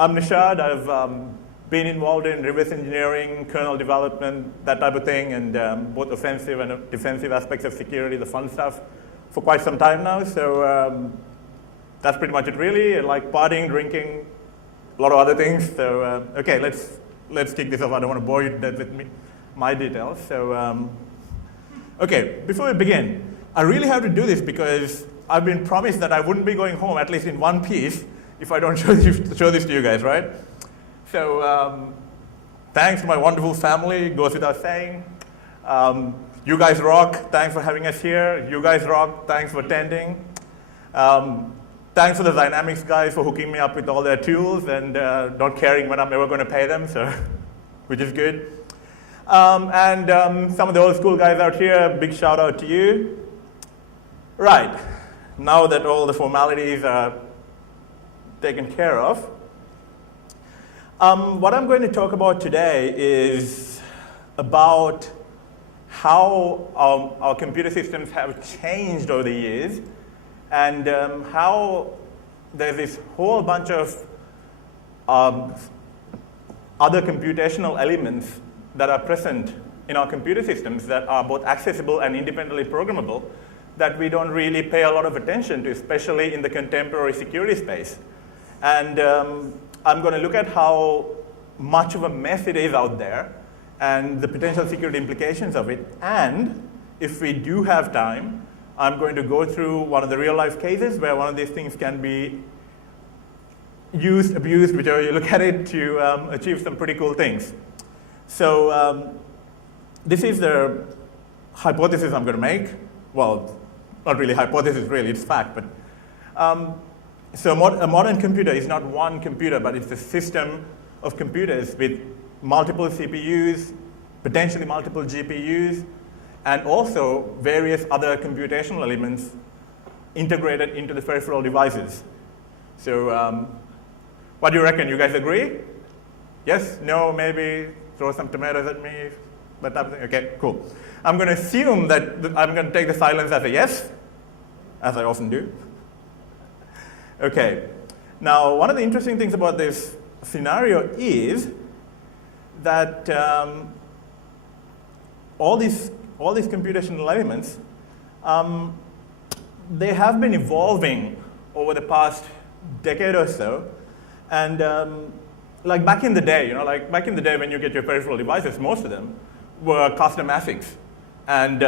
I'm Nishad. I've been involved in reverse engineering, kernel development, that type of thing, and both offensive and defensive aspects of security, the fun stuff, for quite some time now. So that's pretty much it, really. I like partying, drinking, a lot of other things. So okay, let's kick this off. I don't want to bore you to death with my details. So okay, before we begin, I really have to do this because I've been promised that I wouldn't be going home, at least in one piece, if I don't show this to you guys, right? So thanks to my wonderful family, goes without saying. You guys rock, thanks for having us here. You guys rock, thanks for attending. Thanks to the Dynamics guys for hooking me up with all their tools and not caring when I'm ever going to pay them, so which is good. And some of the old school guys out here, big shout out to you. Right, now that all the formalities are taken care of, what I'm going to talk about today is about how our computer systems have changed over the years, and how there's this whole bunch of other computational elements that are present in our computer systems that are both accessible and independently programmable that we don't really pay a lot of attention to, especially in the contemporary security space. And I'm going to look at how much of a mess it is out there and the potential security implications of it. And if we do have time, I'm going to go through one of the real-life cases where one of these things can be used, abused, whichever you look at it, to achieve some pretty cool things. So this is the hypothesis I'm going to make. Well, not really hypothesis, really, it's fact. But so a modern computer is not one computer, but it's a system of computers with multiple CPUs, potentially multiple GPUs, and also various other computational elements integrated into the peripheral devices. So what do you reckon? You guys agree? Yes? No? Maybe? Throw some tomatoes at me? That type of thing? Okay, cool. I'm going to assume that I'm going to take the silence as a yes, as I often do. Okay. Now, one of the interesting things about this scenario is that all these computational elements, they have been evolving over the past decade or so. And like back in the day, back in the day when you get your peripheral devices, most of them were custom ASICs. And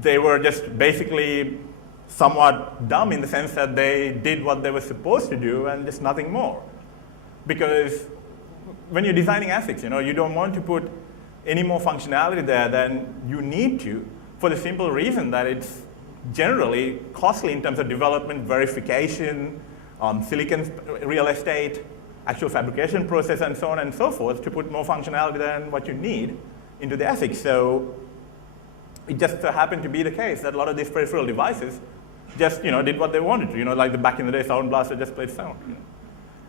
they were just basically somewhat dumb in the sense that they did what they were supposed to do and just nothing more. Because when you're designing ASICs, you don't want to put any more functionality there than you need to, for the simple reason that it's generally costly in terms of development, verification, silicon real estate, actual fabrication process, and so on and so forth, to put more functionality than what you need into the ASIC. So it just happened to be the case that a lot of these peripheral devices just did what they wanted to. Like the back in the day, Sound Blaster just played sound.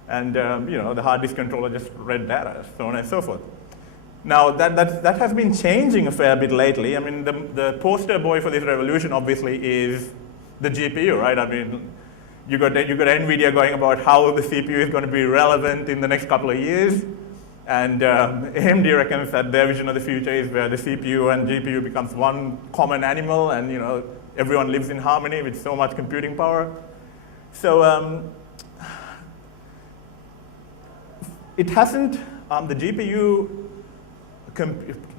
And the hard disk controller just read data, so on and so forth. Now, that has been changing a fair bit lately. I mean, the poster boy for this revolution, obviously, is the GPU, right? I mean, you got NVIDIA going about how the CPU is going to be relevant in the next couple of years. And AMD reckons that their vision of the future is where the CPU and GPU becomes one common animal, and everyone lives in harmony with so much computing power. So it hasn't, the GPU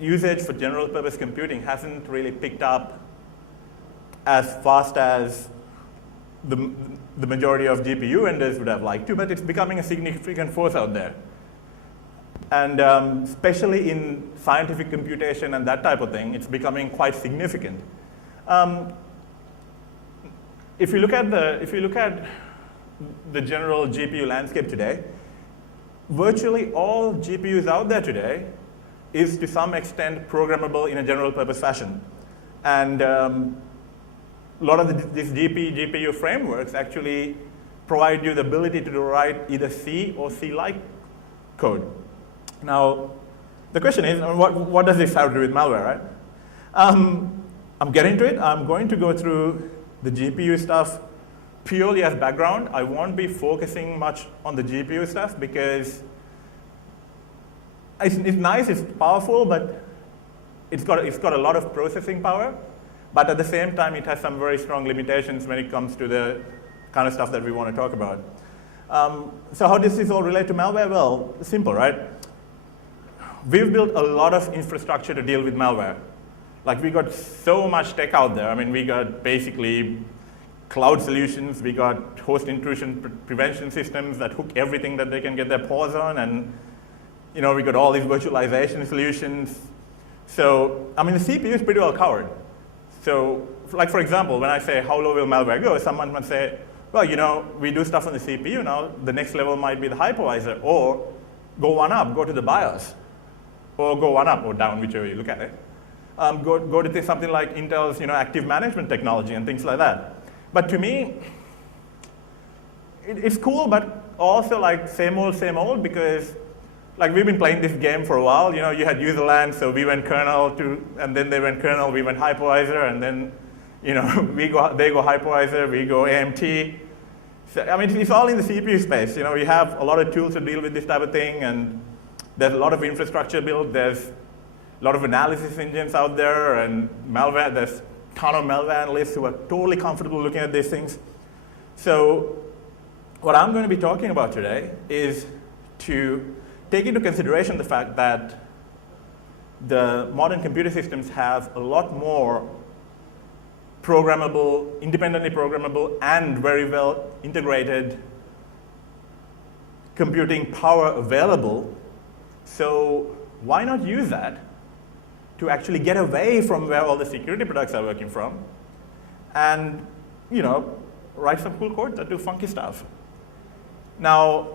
usage for general purpose computing hasn't really picked up as fast as the majority of GPU vendors would have liked to, but it's becoming a significant force out there. And especially in scientific computation and that type of thing, it's becoming quite significant. If you look at the general GPU landscape today, virtually all GPUs out there today is to some extent programmable in a general purpose fashion. And a lot of these GPU frameworks actually provide you the ability to write either C or C-like code. Now, the question is, what does this have to do with malware, right? I'm getting to it. I'm going to go through the GPU stuff purely as background, I won't be focusing much on the GPU stuff because it's nice, it's powerful, but it's got a lot of processing power. But at the same time, it has some very strong limitations when it comes to the kind of stuff that we want to talk about. So how does this all relate to malware? Well, simple, right? We've built a lot of infrastructure to deal with malware. Like, we got so much tech out there. I mean, we got basically cloud solutions. We got host intrusion prevention systems that hook everything that they can get their paws on. And we got all these virtualization solutions. So, I mean, the CPU is pretty well covered. So, like, for example, when I say, how low will malware go, someone might say, well, we do stuff on the CPU now. The next level might be the hypervisor, or go one up, go to the BIOS, or go one up or down, whichever you look at it. Go to something like Intel's active management technology and things like that. But to me, it's cool, but also like same old, because like we've been playing this game for a while. You had user land, so we went kernel and then they went kernel, we went hypervisor, and then they go hypervisor, we go AMT. So, I mean, it's all in the CPU space. We have a lot of tools to deal with this type of thing, and there's a lot of infrastructure built. There's a lot of analysis engines out there, and malware. There's a ton of malware analysts who are totally comfortable looking at these things. So what I'm going to be talking about today is to take into consideration the fact that the modern computer systems have a lot more programmable, independently programmable, and very well integrated computing power available. So why not use that to actually get away from where all the security products are working from and, write some cool code that do funky stuff. Now,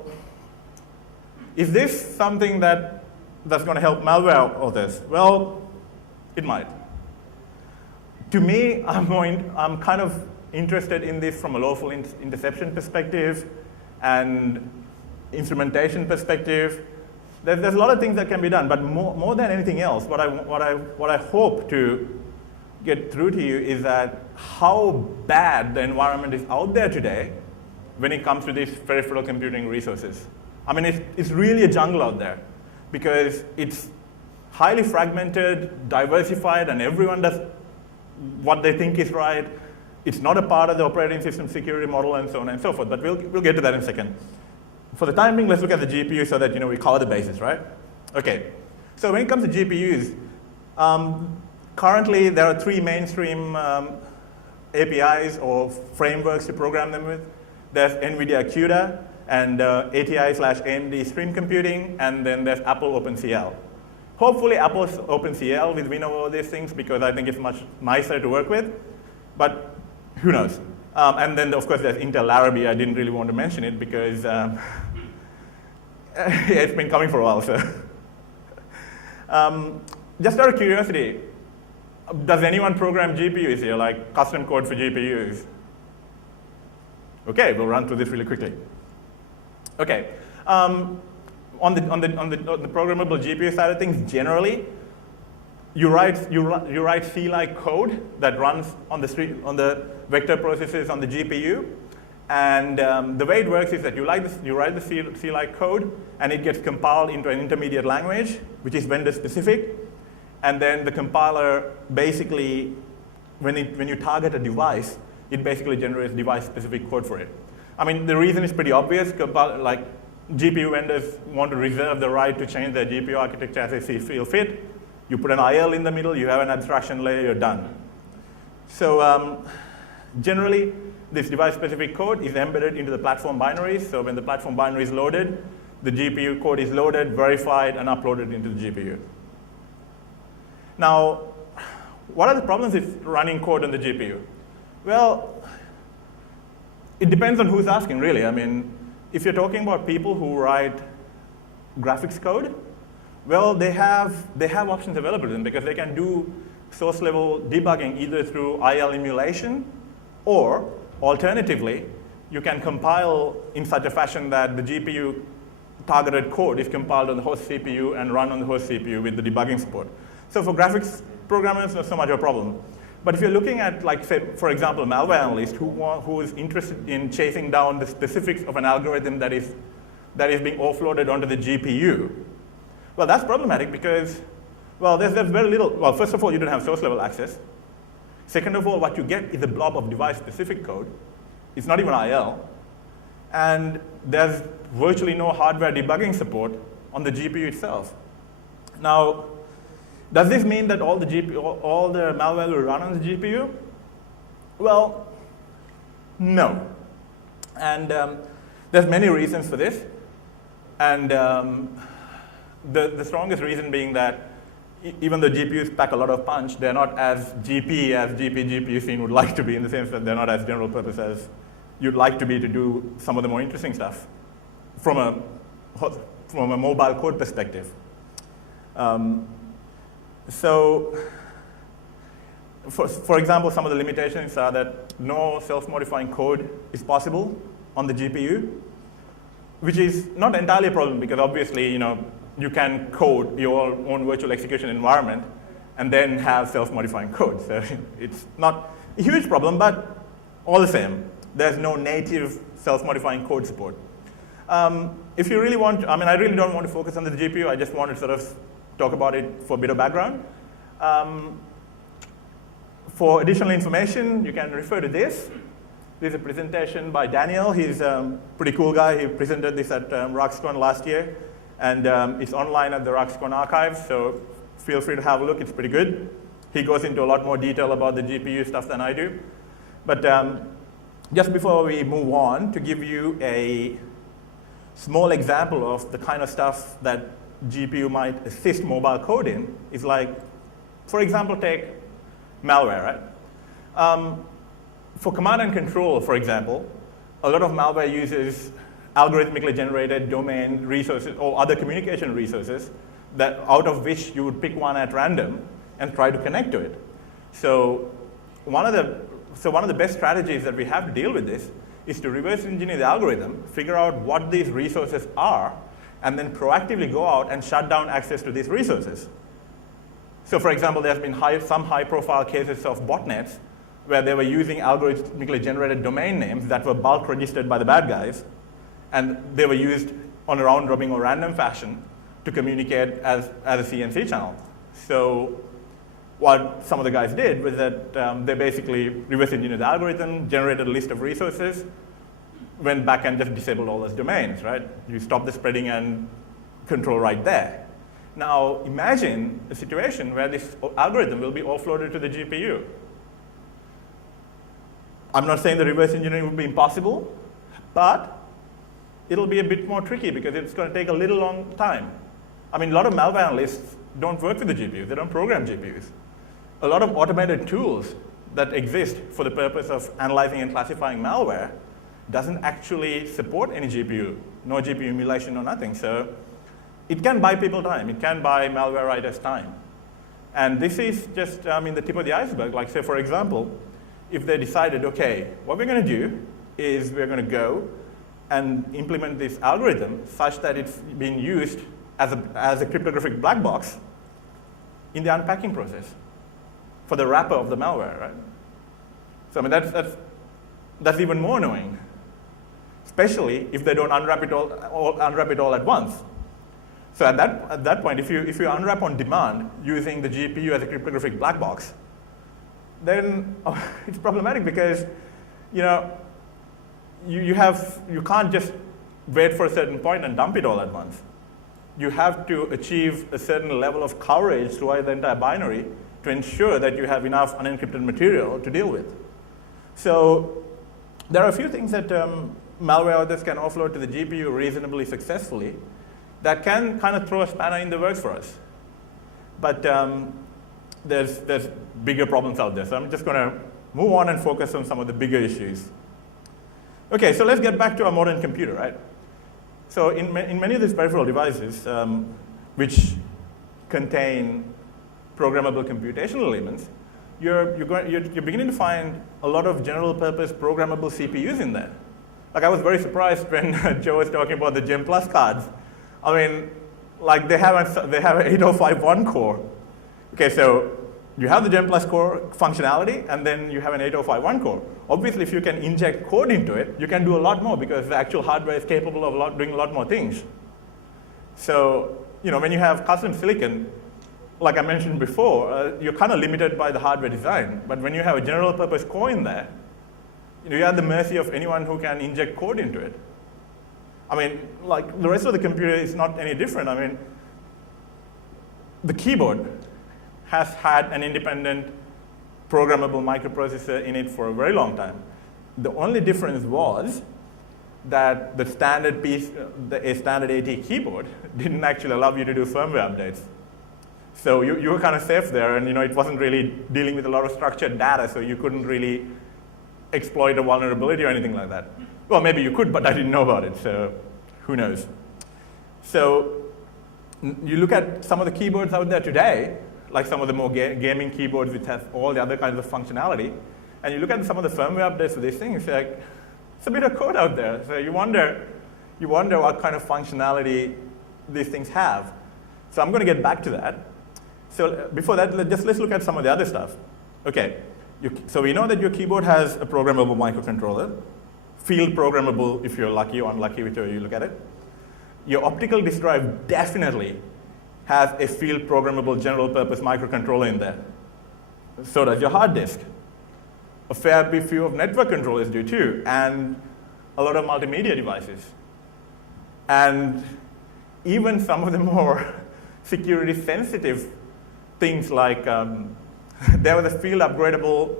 is this something that's going to help malware or this? Well, it might. To me, I'm kind of interested in this from a lawful interception perspective and instrumentation perspective. There's a lot of things that can be done, but more than anything else, what I hope to get through to you is that how bad the environment is out there today when it comes to these peripheral computing resources. I mean, it's really a jungle out there because it's highly fragmented, diversified, and everyone does what they think is right. It's not a part of the operating system security model, and so on and so forth, but we'll get to that in a second. For the time being, let's look at the GPU so that we cover the bases, right? Okay, so when it comes to GPUs, currently there are 3 mainstream APIs or frameworks to program them with. There's NVIDIA CUDA and ATI/AMD Stream Computing, and then there's Apple OpenCL. Hopefully Apple's OpenCL will win over these things because I think it's much nicer to work with, but who knows? And then, of course, there's Intel Larrabee. I didn't really want to mention it because it's been coming for a while. So, just out of curiosity, does anyone program GPUs here, like custom code for GPUs? Okay, we'll run through this really quickly. Okay, on the programmable GPU side of things, generally, you write C-like code that runs on the vector processes on the GPU, and the way it works is that you write the C-like code, and it gets compiled into an intermediate language, which is vendor specific, and then the compiler basically, when you target a device, it basically generates device-specific code for it. I mean, the reason is pretty obvious. Like, GPU vendors want to reserve the right to change their GPU architecture as they see fit. You put an IL in the middle, you have an abstraction layer, you're done. So generally, this device-specific code is embedded into the platform binaries. So when the platform binary is loaded, the GPU code is loaded, verified, and uploaded into the GPU. Now, what are the problems with running code on the GPU? Well, it depends on who's asking, really. I mean, if you're talking about people who write graphics code, well, they have options available to them because they can do source-level debugging either through IL emulation, or alternatively, you can compile in such a fashion that the GPU targeted code is compiled on the host CPU and run on the host CPU with the debugging support. So for graphics programmers, not so much of a problem. But if you're looking at, like, say, for example, a malware analyst who is interested in chasing down the specifics of an algorithm that is being offloaded onto the GPU, well, that's problematic because, well, there's very little. Well, first of all, you don't have source level access. Second of all, what you get is a blob of device-specific code. It's not even IL. And there's virtually no hardware debugging support on the GPU itself. Now, does this mean that all the malware will run on the GPU? Well, no. And there's many reasons for this. And the strongest reason being that even though GPUs pack a lot of punch, they're not as GPU scene would like to be, in the sense that they're not as general purpose as you'd like to be to do some of the more interesting stuff from a mobile code perspective. So, for example, some of the limitations are that no self-modifying code is possible on the GPU, which is not entirely a problem because obviously, you can code your own virtual execution environment and then have self-modifying code. So it's not a huge problem, but all the same, there's no native self-modifying code support. If you really want, I really don't want to focus on the GPU. I just want to sort of talk about it for a bit of background. For additional information, you can refer to this. This is a presentation by Daniel. He's a pretty cool guy. He presented this at RuxCon last year. And it's online at the RuxCon archive, so feel free to have a look. It's pretty good. He goes into a lot more detail about the GPU stuff than I do. But just before we move on, to give you a small example of the kind of stuff that GPU might assist mobile code in, is like, for example, take malware, right? For command and control, for example, a lot of malware uses algorithmically generated domain resources or other communication resources that out of which you would pick one at random and try to connect to it. So one of the best strategies that we have to deal with this is to reverse engineer the algorithm, figure out what these resources are, and then proactively go out and shut down access to these resources. So for example, there's been some high-profile cases of botnets where they were using algorithmically generated domain names that were bulk registered by the bad guys, and they were used on a round-robin or random fashion to communicate as a CNC channel. So what some of the guys did was that they basically reverse engineered the algorithm, generated a list of resources, went back and just disabled all those domains, right? You stop the spreading and control right there. Now imagine a situation where this algorithm will be offloaded to the GPU. I'm not saying the reverse engineering would be impossible, but it'll be a bit more tricky because it's going to take a little long time. A lot of malware analysts don't work with the GPUs. They don't program GPUs. A lot of automated tools that exist for the purpose of analyzing and classifying malware doesn't actually support any GPU, no GPU emulation or nothing. So it can buy people time. It can buy malware writers time. And this is just the tip of the iceberg. Like, say, for example, if they decided, okay, what we're going to do is we're going to go and implement this algorithm such that it's being used as a cryptographic black box in the unpacking process for the wrapper of the malware, right? So that's even more annoying, especially if they don't unwrap it all at once. So at that point, if you unwrap on demand using the GPU as a cryptographic black box, then it's problematic because you can't just wait for a certain point and dump it all at once. You have to achieve a certain level of coverage throughout the entire binary to ensure that you have enough unencrypted material to deal with. So there are a few things that malware authors can offload to the GPU reasonably successfully that can kind of throw a spanner in the works for us. But there's bigger problems out there. So I'm just going to move on and focus on some of the bigger issues. Okay, so let's get back to our modern computer, right? So in many of these peripheral devices, which contain programmable computational elements, you're beginning to find a lot of general purpose programmable CPUs in there. Like, I was very surprised when Joe was talking about the Gem Plus cards. Like they have an 8051 core. Okay, so you have the Gen+ core functionality, and then you have an 8051 core. Obviously, if you can inject code into it, you can do a lot more because the actual hardware is capable of doing a lot more things. So, when you have custom silicon, like I mentioned before, you're kind of limited by the hardware design. But when you have a general purpose core in there, you're at the mercy of anyone who can inject code into it. I mean, like the rest of the computer is not any different. I mean, the keyboard has had an independent programmable microprocessor in it for a very long time. The only difference was that the standard a standard AT keyboard didn't actually allow you to do firmware updates. So you were kind of safe there, and it wasn't really dealing with a lot of structured data, so you couldn't really exploit a vulnerability or anything like that. Well, maybe you could, but I didn't know about it, so who knows. So you look at some of the keyboards out there today, like some of the more gaming keyboards which have all the other kinds of functionality, and you look at some of the firmware updates of these things, it's a bit of code out there. So you wonder what kind of functionality these things have. So I'm going to get back to that. So before that, let's look at some of the other stuff. Okay, so we know that your keyboard has a programmable microcontroller, field programmable if you're lucky or unlucky, whichever you look at it. Your optical disk drive definitely has a field programmable general purpose microcontroller in there. So does your hard disk. A fair few of network controllers do too, and a lot of multimedia devices. And even some of the more security sensitive things like there was a field upgradable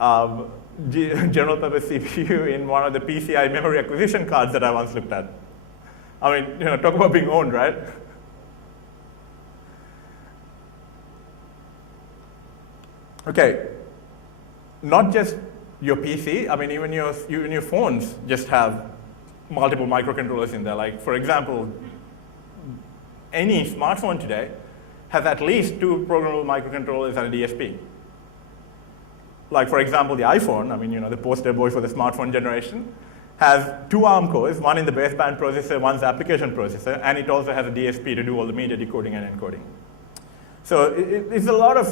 general purpose CPU in one of the PCI memory acquisition cards that I once looked at. I mean, talk about being owned, right? Okay, not just your PC, I mean, even your phones just have multiple microcontrollers in there. Like, for example, any smartphone today has at least 2 programmable microcontrollers and a DSP. Like, for example, the iPhone, I mean, the poster boy for the smartphone generation, has 2 ARM cores, one in the baseband processor, one's the application processor, and it also has a DSP to do all the media decoding and encoding. So it's a lot of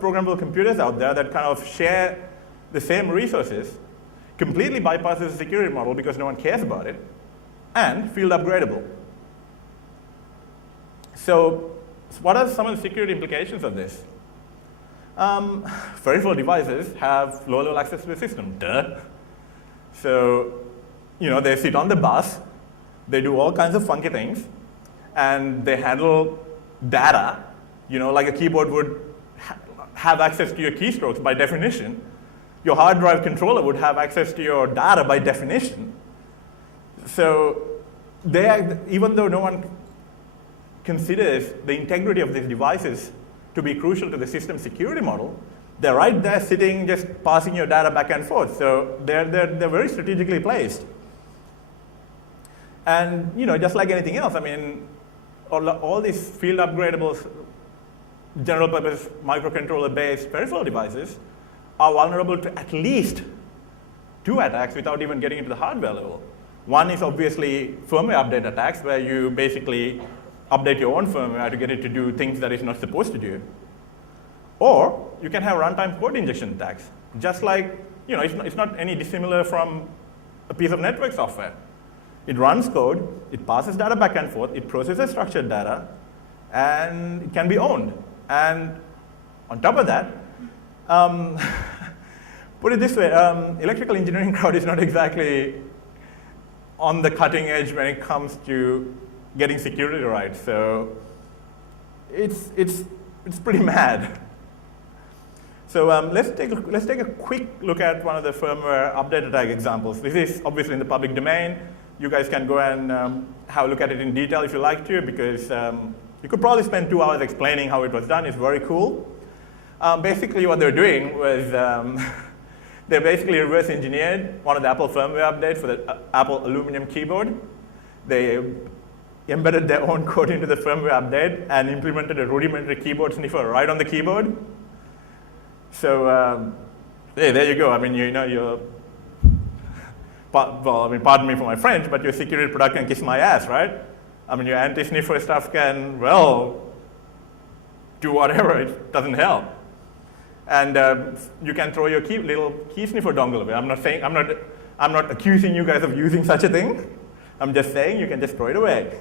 programmable computers out there that kind of share the same resources, completely bypasses the security model because no one cares about it, and field upgradable. So what are some of the security implications of this? Peripheral devices have low-level access to the system, duh. So, they sit on the bus, they do all kinds of funky things, and they handle data, like a keyboard would have access to your keystrokes by definition. Your hard drive controller would have access to your data by definition. So, even though no one considers the integrity of these devices to be crucial to the system security model, they're right there sitting, just passing your data back and forth. So they're very strategically placed. And just like anything else, I mean, all these field upgradable general purpose microcontroller-based peripheral devices are vulnerable to at least 2 attacks without even getting into the hardware level. One is obviously firmware update attacks, where you basically update your own firmware to get it to do things that it's not supposed to do. Or you can have runtime code injection attacks. Just like, it's not any dissimilar from a piece of network software. It runs code, it passes data back and forth, it processes structured data, and it can be owned. And on top of that, put it this way, electrical engineering crowd is not exactly on the cutting edge when it comes to getting security right. So it's pretty mad. So let's take a quick look at one of the firmware update attack examples. This is obviously in the public domain. You guys can go and have a look at it in detail if you like to, because you could probably spend 2 hours explaining how it was done. It's very cool. Basically what they're doing was they basically reverse engineered one of the Apple firmware updates for the Apple aluminum keyboard. They embedded their own code into the firmware update and implemented a rudimentary keyboard sniffer right on the keyboard. So hey, there you go. I mean, you're, well, I mean, pardon me for my French, but your security product can kiss my ass, right? I mean, your anti-sniffer stuff can, well, do whatever, it doesn't help. And you can throw your little key sniffer dongle away. I'm not accusing you guys of using such a thing. I'm just saying you can just throw it away.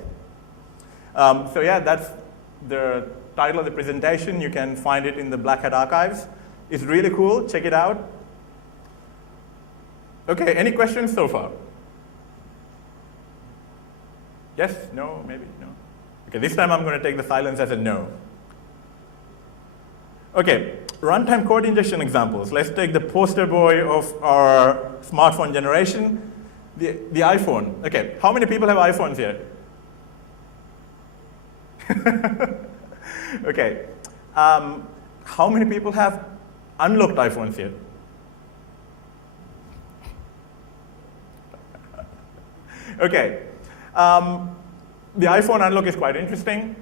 So yeah, that's the title of the presentation. You can find it in the Black Hat archives. It's really cool. Check it out. Okay, any questions so far? Yes? No? Maybe? No? Okay, this time I'm going to take the silence as a no. Okay, runtime code injection examples. Let's take the poster boy of our smartphone generation, the iPhone. Okay, how many people have iPhones here? Okay, how many people have unlocked iPhones here? Okay, the iPhone unlock is quite interesting.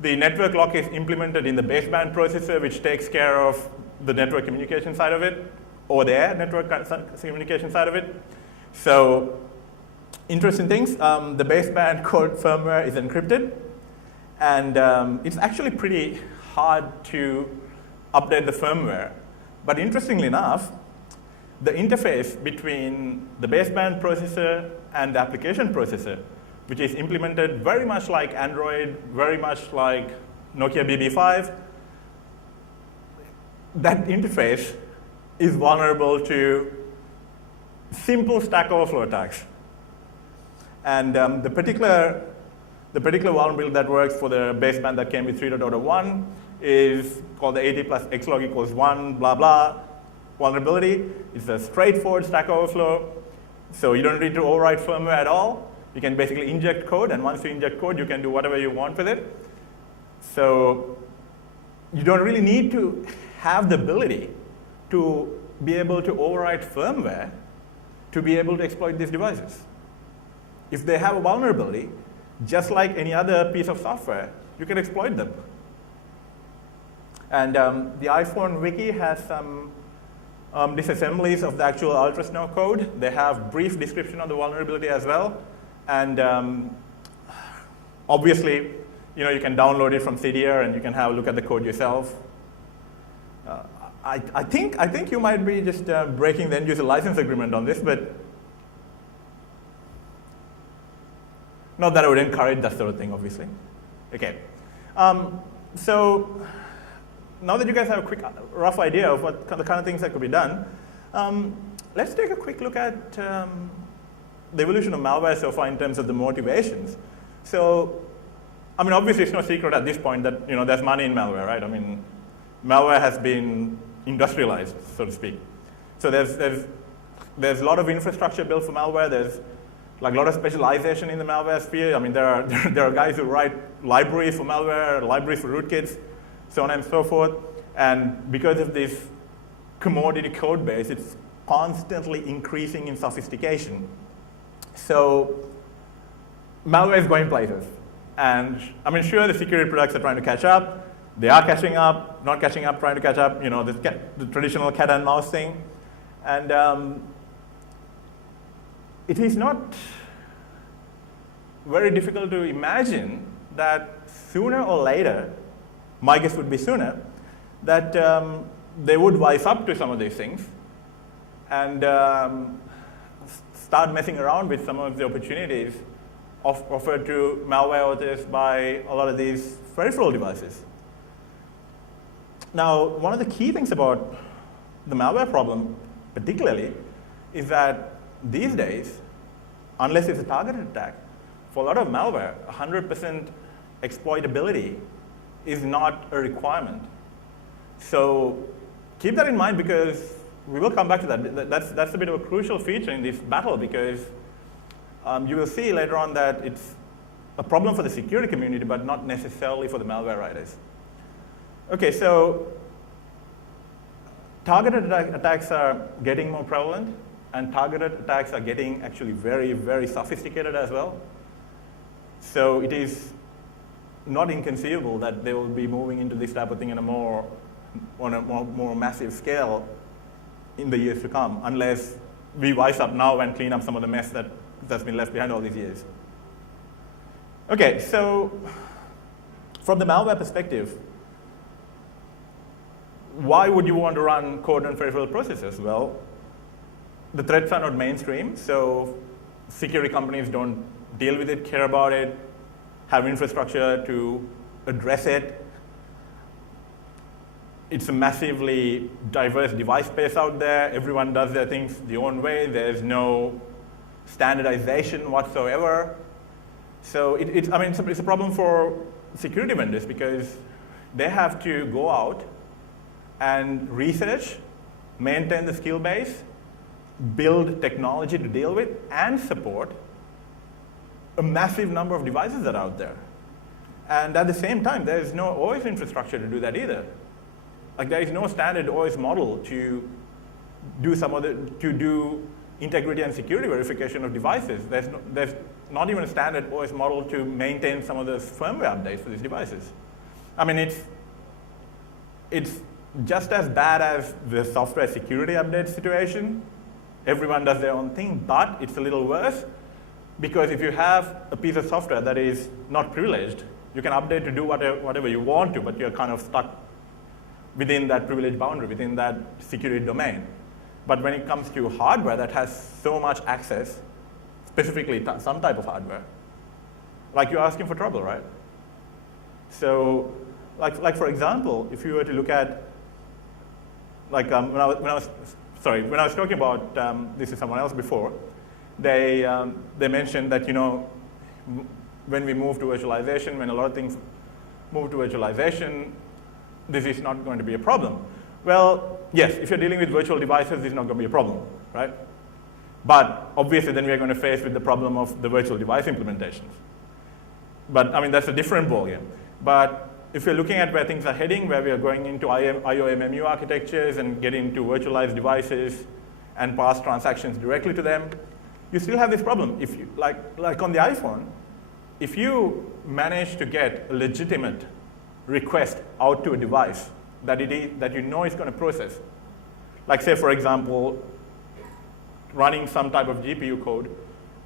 The network lock is implemented in the baseband processor, which takes care of the network communication side of it, or their network communication side of it. So, interesting things. The baseband code firmware is encrypted, and it's actually pretty hard to update the firmware. But interestingly enough, the interface between the baseband processor and the application processor, which is implemented very much like Android, very much like Nokia BB5, that interface is vulnerable to simple Stack Overflow attacks. And the particular vulnerability that works for the baseband that came with 3.0.1 is called the 80 plus xlog equals 1 blah blah vulnerability. It's a straightforward Stack Overflow, so you don't need to overwrite firmware at all. You can basically inject code, and once you inject code, you can do whatever you want with it. So you don't really need to have the ability to be able to overwrite firmware to be able to exploit these devices. If they have a vulnerability, just like any other piece of software, you can exploit them. And the iPhone wiki has some disassemblies of the actual ultrasnow code. They have brief description of the vulnerability as well. And obviously, you can download it from CDR and you can have a look at the code yourself. I think you might be just breaking the end-user license agreement on this, but not that I would encourage that sort of thing, obviously. Okay. So now that you guys have a quick, rough idea of what the kind of things that could be done, let's take a quick look at the evolution of malware so far in terms of the motivations. So, I mean, obviously it's no secret at this point that there's money in malware, right? I mean, malware has been industrialized, so to speak. So there's a lot of infrastructure built for malware. There's like a lot of specialization in the malware sphere. I mean, there are guys who write libraries for malware, libraries for rootkits, so on and so forth. And because of this commodity code base, it's constantly increasing in sophistication. So malware is going places. And I mean, sure, the security products are trying to catch up. They are catching up, not catching up, trying to catch up, the traditional cat and mouse thing. And it is not very difficult to imagine that sooner or later, my guess would be sooner, that they would wise up to some of these things and start messing around with some of the opportunities offered to malware authors by a lot of these peripheral devices. Now, one of the key things about the malware problem, particularly, is that these days, unless it's a targeted attack, for a lot of malware, 100% exploitability is not a requirement. So keep that in mind, because we will come back to that. That's a bit of a crucial feature in this battle, because you will see later on that it's a problem for the security community, but not necessarily for the malware writers. Okay, so targeted attacks are getting more prevalent, and targeted attacks are getting actually very, very sophisticated as well. So it is not inconceivable that they will be moving into this type of thing on a more massive scale in the years to come, unless we wise up now and clean up some of the mess that's been left behind all these years. Okay, so from the malware perspective, why would you want to run code on peripheral processors? Well, the threats are not mainstream, so security companies don't deal with it, care about it, have infrastructure to address it. It's a massively diverse device space out there. Everyone does their things the own way. There's no standardization whatsoever. So it's a problem for security vendors because they have to go out and research, maintain the skill base, build technology to deal with, and support a massive number of devices that are out there. And at the same time, there is no OS infrastructure to do that either. Like there is no standard OS model to do integrity and security verification of devices. There's not even a standard OS model to maintain some of the firmware updates for these devices. I mean, it's just as bad as the software security update situation. Everyone does their own thing, but it's a little worse because if you have a piece of software that is not privileged, you can update to do whatever you want to, but you're kind of stuck within that privilege boundary, within that security domain. But when it comes to hardware that has so much access, specifically some type of hardware, like you're asking for trouble, right? So, like for example, if you were to look at, like when I was talking about this to someone else before, they mentioned that when we move to virtualization, when a lot of things move to virtualization, this is not going to be a problem. Well, yes, if you're dealing with virtual devices, this is not going to be a problem, right? But obviously, then we are going to face with the problem of the virtual device implementations. But I mean, that's a different ballgame. But if you're looking at where things are heading, where we are going into IOMMU architectures and getting into virtualized devices and pass transactions directly to them, you still have this problem. If you, like on the iPhone, if you manage to get a legitimate request out to a device that you know it's going to process, like say, for example, running some type of GPU code,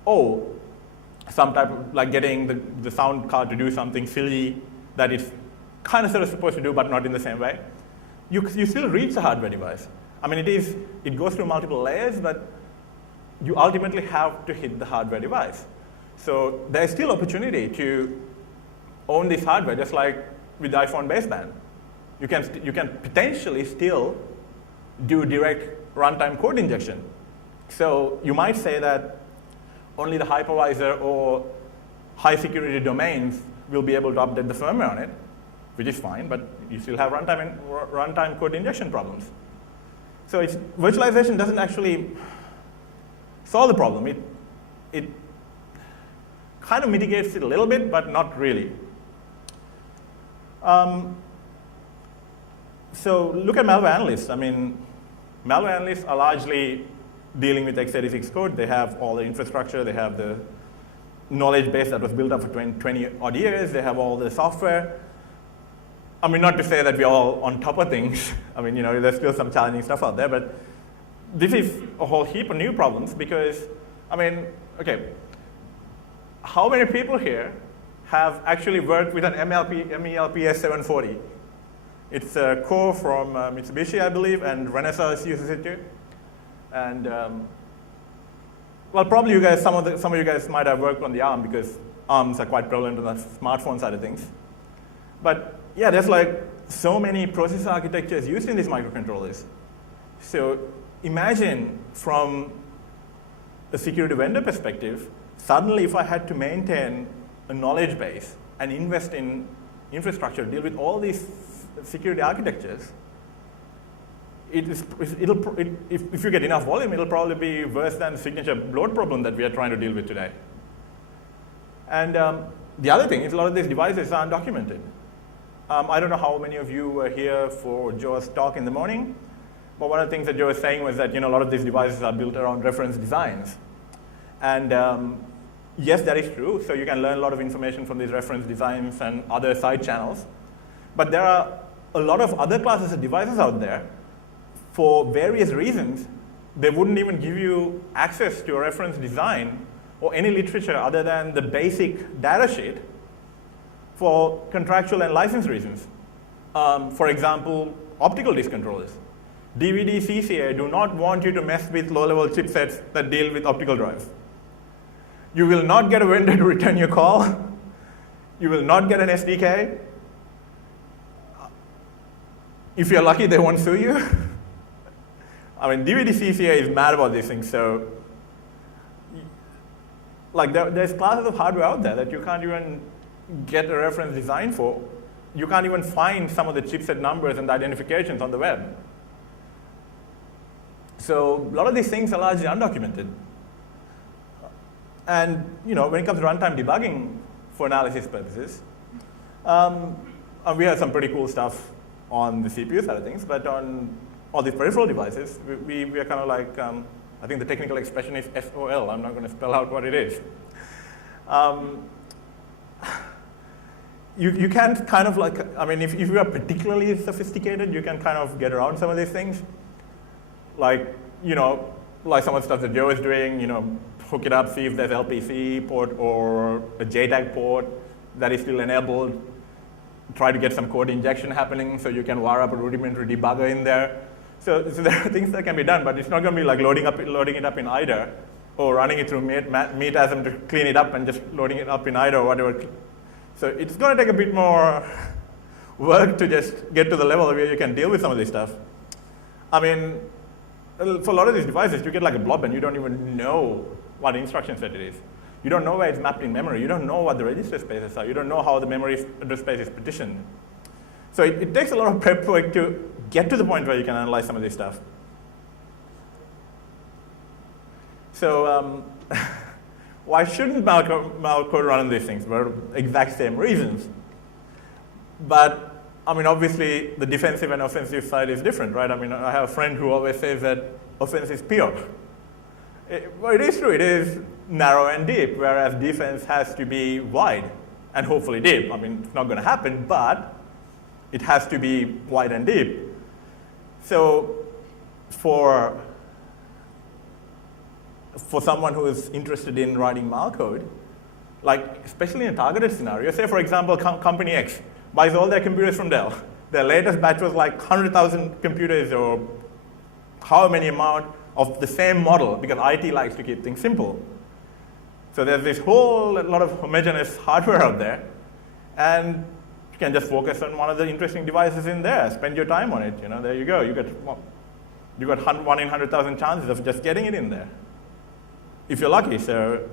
or some type of, like getting the sound card to do something silly that it's kind of sort of supposed to do, but not in the same way, you still reach the hardware device. I mean, it goes through multiple layers, but you ultimately have to hit the hardware device. So there's still opportunity to own this hardware, just like with the iPhone baseband. You can potentially still do direct runtime code injection. So you might say that only the hypervisor or high security domains will be able to update the firmware on it, which is fine, but you still have runtime code injection problems. So virtualization doesn't actually solve the problem. It kind of mitigates it a little bit, but not really. So look at malware analysts. I mean, malware analysts are largely dealing with x86 code. They have all the infrastructure. They have the knowledge base that was built up for 20 odd years. They have all the software. I mean, not to say that we're all on top of things. I mean, there's still some challenging stuff out there, but this is a whole heap of new problems because, I mean, okay, how many people here have actually worked with an MELPS 740? It's a core from Mitsubishi, I believe, and Renesas uses it too. And well, probably you guys, some of you guys might have worked on the ARM because ARMs are quite prevalent on the smartphone side of things. But yeah, there's like so many processor architectures used in these microcontrollers. So imagine from a security vendor perspective, suddenly if I had to maintain a knowledge base and invest in infrastructure, deal with all these security architectures, if you get enough volume, it'll probably be worse than the signature bloat problem that we are trying to deal with today. And the other thing is a lot of these devices are undocumented. I don't know how many of you were here for Joe's talk in the morning, but one of the things that Joe was saying was that a lot of these devices are built around reference designs. And yes, that is true. So you can learn a lot of information from these reference designs and other side channels. But there are a lot of other classes of devices out there. For various reasons, they wouldn't even give you access to a reference design or any literature other than the basic data sheet for contractual and license reasons. For example, optical disk controllers. DVD CCA do not want you to mess with low-level chipsets that deal with optical drives. You will not get a vendor to return your call. You will not get an SDK. If you're lucky, they won't sue you. I mean, DVD CCA is mad about these things, so like there's classes of hardware out there that you can't even get a reference design for. You can't even find some of the chipset numbers and the identifications on the web. So a lot of these things are largely undocumented. And when it comes to runtime debugging for analysis purposes, we have some pretty cool stuff on the CPU side of things, but on all these peripheral devices, we are kind of like, I think the technical expression is SOL. I'm not going to spell out what it is. You can't kind of like, I mean, if you are particularly sophisticated, you can kind of get around some of these things. Like, like some of the stuff that Joe is doing, hook it up, see if there's LPC port or a JTAG port that is still enabled. Try to get some code injection happening so you can wire up a rudimentary debugger in there. So there are things that can be done, but it's not going to be like loading it up in IDA or running it through Metasm to clean it up and just loading it up in IDA or whatever. So it's going to take a bit more work to just get to the level where you can deal with some of this stuff. I mean, for a lot of these devices, you get like a blob and you don't even know what instruction set it is. You don't know where it's mapped in memory. You don't know what the register spaces are. You don't know how the memory address space is partitioned. So it takes a lot of prep work to get to the point where you can analyze some of this stuff. So why shouldn't malcode run on these things? For exact same reasons. But I mean, obviously, the defensive and offensive side is different, right? I mean, I have a friend who always says that offense is pure. Well, it is true. It is narrow and deep, whereas defense has to be wide and hopefully deep. I mean, it's not going to happen, but it has to be wide and deep. So for someone who is interested in writing malcode, like especially in a targeted scenario, say, for example, company X buys all their computers from Dell. Their latest batch was like 100,000 computers or how many amount of the same model, because IT likes to keep things simple. So there's this whole lot of homogeneous hardware out there, and you can just focus on one of the interesting devices in there, spend your time on it. There you go. You got 1 in 100,000 chances of just getting it in there, if you're lucky. So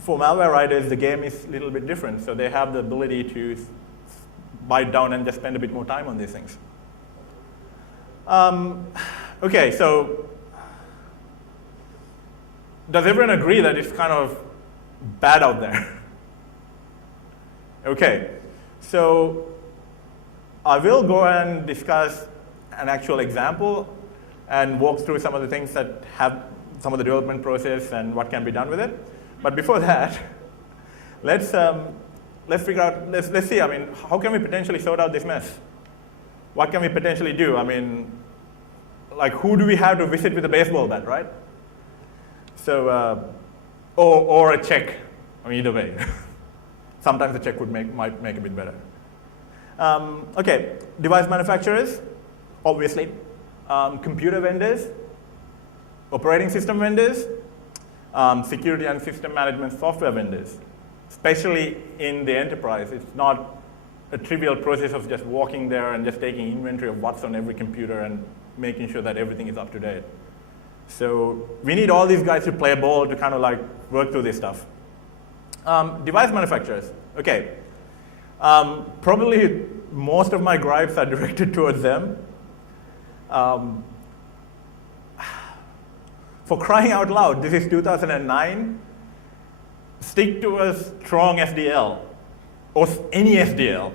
for malware writers, the game is a little bit different. So they have the ability to bite down and just spend a bit more time on these things. Okay, so does everyone agree that it's kind of bad out there? Okay, so I will go and discuss an actual example and walk through some of the things that have some of the development process and what can be done with it. But before that, let's figure out, let's see, I mean, how can we potentially sort out this mess? What can we potentially do? I mean, like, who do we have to visit with a baseball bat, right? So, or a check. I mean, either way. Sometimes a check might make a bit better. Okay, device manufacturers, obviously. Computer vendors, operating system vendors, security and system management software vendors. Especially in the enterprise, it's not a trivial process of just walking there and just taking inventory of what's on every computer and making sure that everything is up to date. So we need all these guys to play a ball to kind of like work through this stuff. Device manufacturers, okay. Probably most of my gripes are directed towards them. For crying out loud, this is 2009. Stick to a strong SDL, or any SDL.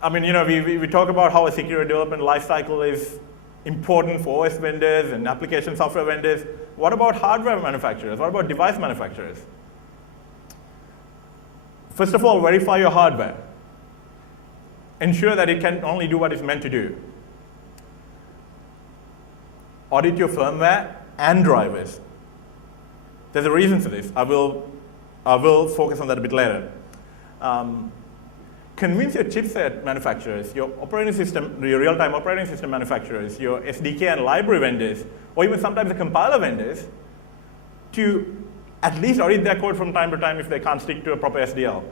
I mean, we talk about how a secure development lifecycle is important for OS vendors and application software vendors. What about hardware manufacturers? What about device manufacturers? First of all, verify your hardware. Ensure that it can only do what it's meant to do. Audit your firmware and drivers. There's a reason for this. I will focus on that a bit later. convince your chipset manufacturers, your operating system, your real-time operating system manufacturers, your SDK and library vendors, or even sometimes the compiler vendors, to at least audit their code from time to time if they can't stick to a proper SDL.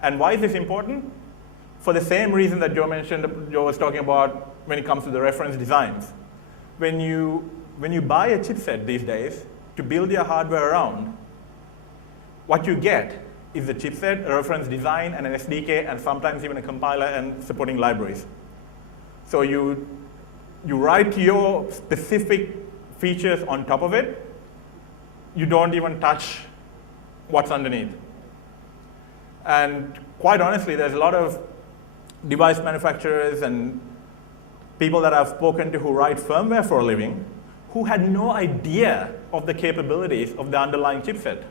And why is this important? For the same reason that Joe was talking about when it comes to the reference designs. When you buy a chipset these days to build your hardware around, what you get is the chipset, a reference design, and an SDK, and sometimes even a compiler and supporting libraries. So you write your specific features on top of it. You don't even touch what's underneath. And quite honestly, there's a lot of device manufacturers and people that I've spoken to who write firmware for a living who had no idea of the capabilities of the underlying chipset.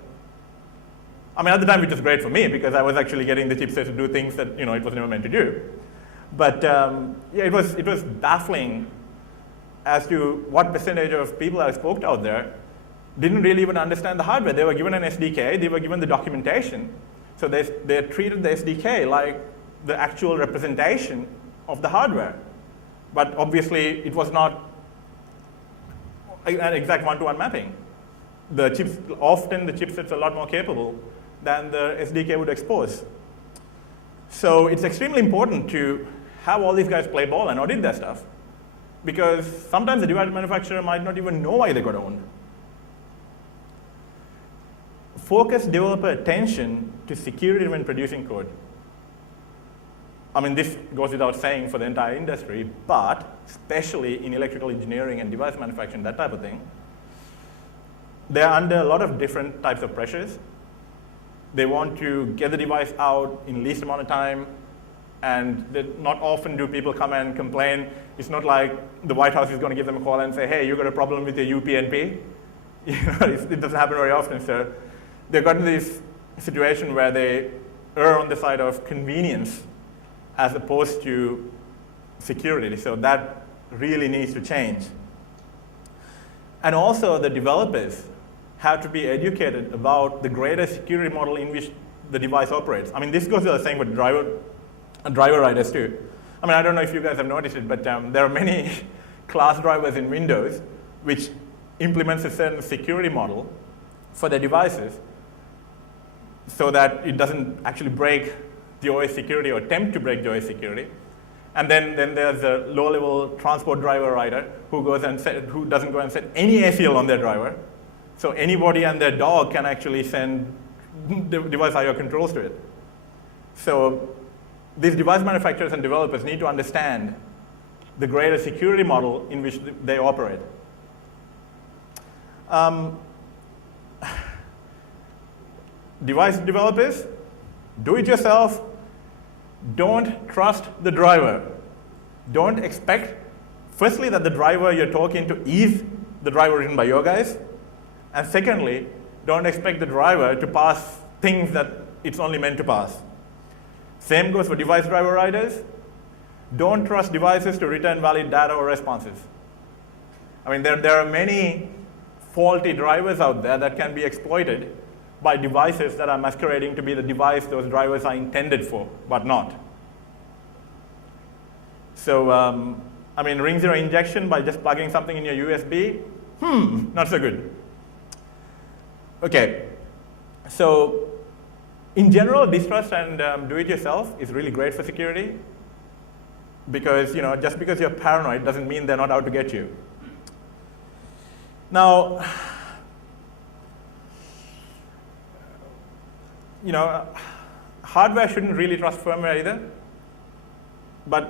I mean, at the time, it was great for me because I was actually getting the chipset to do things that it was never meant to do. But yeah, it was baffling as to what percentage of people I spoke to out there didn't really even understand the hardware. They were given an SDK, they were given the documentation, so they treated the SDK like the actual representation of the hardware. But obviously, it was not an exact one-to-one mapping. Often the chipsets are a lot more capable than the SDK would expose. So it's extremely important to have all these guys play ball and audit their stuff, because sometimes the device manufacturer might not even know why they got owned. Focus developer attention to security when producing code. I mean, this goes without saying for the entire industry, but especially in electrical engineering and device manufacturing, that type of thing, they're under a lot of different types of pressures. They want to get the device out in least amount of time, and not often do people come and complain. It's not like the White House is going to give them a call and say, hey, you got a problem with your UPnP. It doesn't happen very often, so they've gotten this situation where they err on the side of convenience as opposed to security. So that really needs to change. And also the developers have to be educated about the greater security model in which the device operates. I mean, this goes without saying with driver writers too. I mean, I don't know if you guys have noticed it, but there are many class drivers in Windows which implements a certain security model for their devices so that it doesn't actually break the OS security or attempt to break the OS security. And then there's a low-level transport driver writer who doesn't go and set any ACL on their driver. So anybody and their dog can actually send device I/O controls to it. So these device manufacturers and developers need to understand the greater security model in which they operate. Device developers, do it yourself. Don't trust the driver. Don't expect, firstly, that the driver you're talking to is the driver written by your guys. And secondly, don't expect the driver to pass things that it's only meant to pass. Same goes for device driver writers. Don't trust devices to return valid data or responses. I mean, there are many faulty drivers out there that can be exploited by devices that are masquerading to be the device those drivers are intended for, but not. So, I mean, ring zero injection by just plugging something in your USB, not so good. Okay, so in general, distrust and do-it-yourself is really great for security because, just because you're paranoid doesn't mean they're not out to get you. Now, hardware shouldn't really trust firmware either, but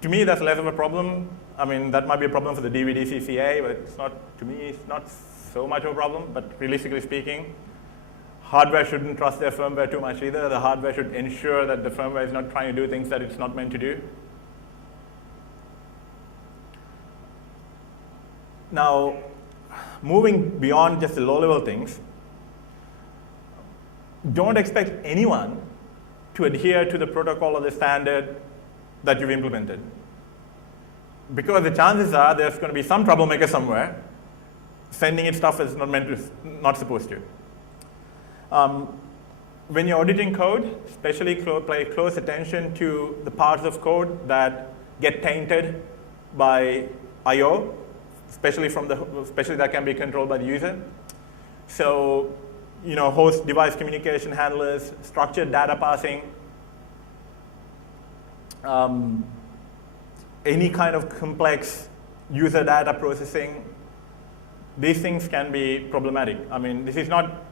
to me, that's less of a problem. I mean, that might be a problem for the DVD CCA, but it's not, to me, it's not so much of a problem, but realistically speaking, hardware shouldn't trust their firmware too much either. The hardware should ensure that the firmware is not trying to do things that it's not meant to do. Now, moving beyond just the low-level things, don't expect anyone to adhere to the protocol or the standard that you've implemented. Because the chances are there's going to be some troublemaker somewhere sending it stuff that's not supposed to. when you're auditing code, especially pay close attention to the parts of code that get tainted by I/O, especially that can be controlled by the user. So, host device communication handlers, structured data passing, any kind of complex user data processing. These things can be problematic. I mean, this is not,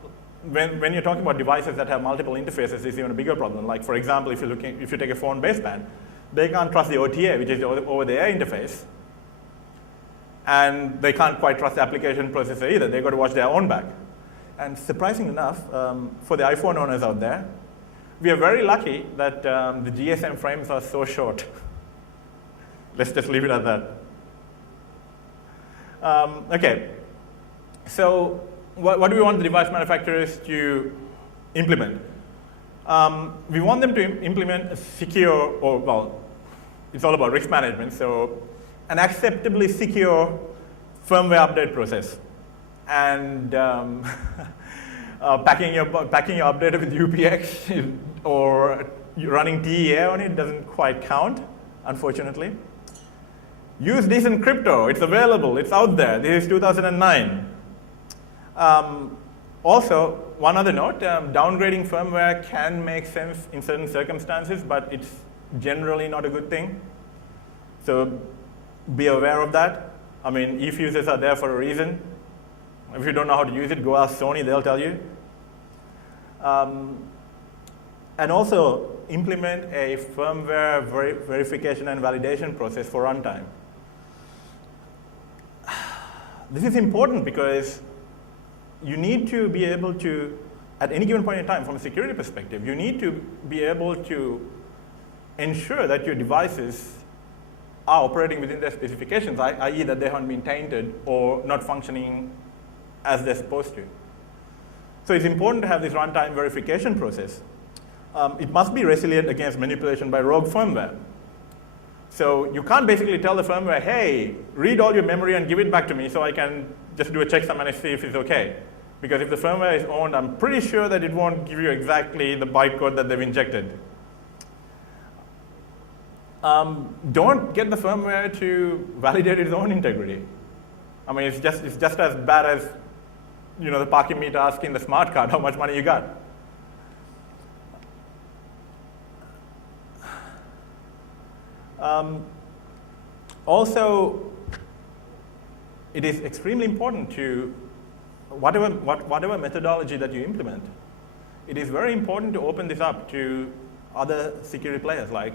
when you're talking about devices that have multiple interfaces, this is even a bigger problem. Like, for example, if you take a phone baseband, they can't trust the OTA, which is the over-the-air interface. And they can't quite trust the application processor either. They've got to watch their own back. And surprisingly enough, for the iPhone owners out there, we are very lucky that the GSM frames are so short. Let's just leave it at that. Okay. So what do we want the device manufacturers to implement? We want them to implement a secure, it's all about risk management, so an acceptably secure firmware update process. And packing your update with UPX or running TEA on it doesn't quite count, unfortunately. Use decent crypto. It's available. It's out there. This is 2009. Also, one other note, downgrading firmware can make sense in certain circumstances, but it's generally not a good thing. So be aware of that. I mean, e-fuses are there for a reason. If you don't know how to use it, go ask Sony, they'll tell you. And also, implement a firmware verification and validation process for runtime. This is important because you need to be able to, at any given point in time, from a security perspective, you need to be able to ensure that your devices are operating within their specifications, i.e. that they haven't been tainted or not functioning as they're supposed to. So it's important to have this runtime verification process. It must be resilient against manipulation by rogue firmware. So you can't basically tell the firmware, hey, read all your memory and give it back to me so I can just do a checksum and see if it's okay. Because if the firmware is owned, I'm pretty sure that it won't give you exactly the bytecode that they've injected. Don't get the firmware to validate its own integrity. I mean, it's just as bad as the parking meter asking the smart card how much money you got. Also, it is extremely important to, whatever methodology that you implement, it is very important to open this up to other security players, like,